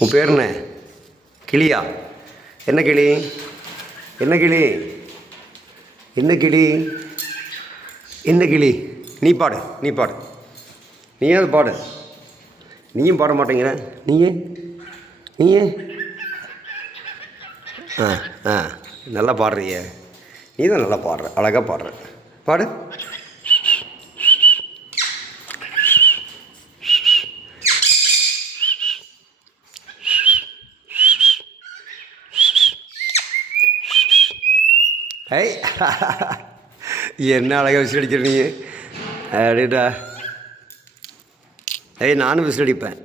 உன் பேர் என்ன? கிளியா? என்ன கிளி? என்ன கிளி? என்ன கிளி? என்ன கிளி? நீ பாடு, நீ பாடு, நீயாவது பாடு. நீயும் பாட மாட்டேங்கிற. நீயே நீயே ஆ ஆ நல்லா பாடுறிய. நீ தான் நல்லா பாடுற, அழகாக பாடுற. பாடு. ஐய் என்ன அழகாக விசில் அடிக்கிற நீ. அப்படிடா. ஏய் நானும் விசில் அடிப்பேன்.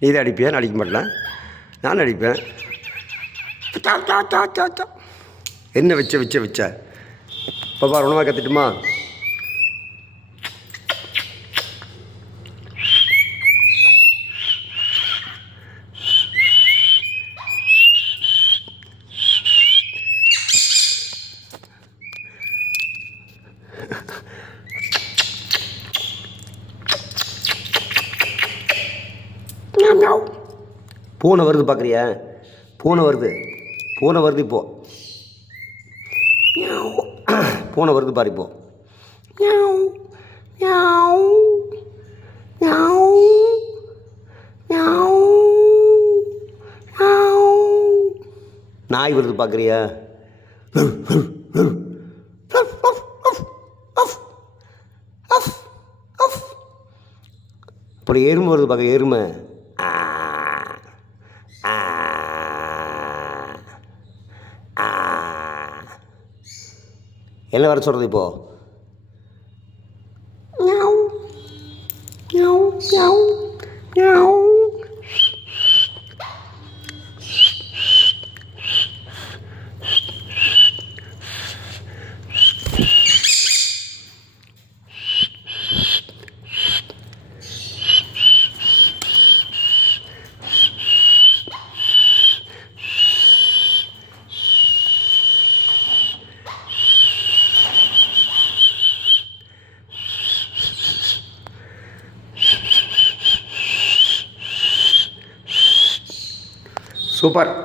நீ தான் அடிப்பியா? நான் அடிக்க மாட்டேன். நான் அடிப்பேன். என்ன வச்ச வச்ச வச்ச பாப்பா உணவாக கற்றுட்டுமா? பூனை வருது பார்க்குறியா? பூனை வருது, பூனை வருது இப்போ. பூனை வருது பாரு இப்போ. நாய் வருது பார்க்குறியா? அப்படி எருமை வருது பார்க்க. எருமை என்ன வர சொல்கிறது இப்போ? சூப்பர்.